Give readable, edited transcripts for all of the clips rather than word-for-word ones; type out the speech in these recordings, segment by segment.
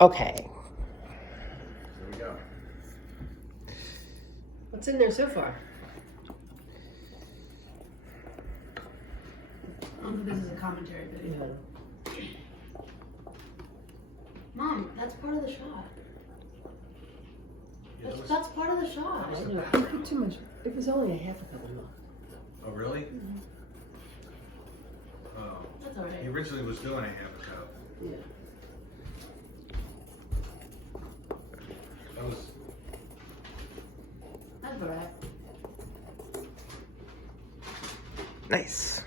Okay. Here we go. What's in there so far? I don't think this is a commentary video. Yeah. Mom, that's part of the shot. Yeah, That's part of the shot. Don't put too much. It was only a half a cup of milk. Oh, really? Mm-hmm. Oh. That's all right. He originally was doing a half a cup. Yeah. That was. That's all right. Nice.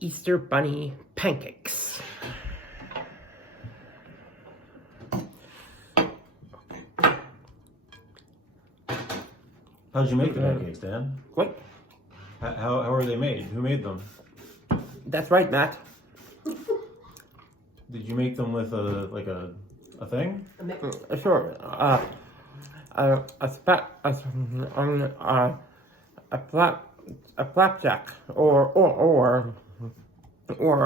Easter Bunny pancakes. How'd you make the pancakes, Dan? Wait, How are they made? Who made them? that's right, Matt. Did you make them with a thing? Sure. A flapjack, or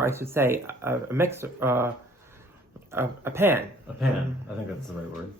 I should say, a mix, a pan. A pan. I think that's the right word.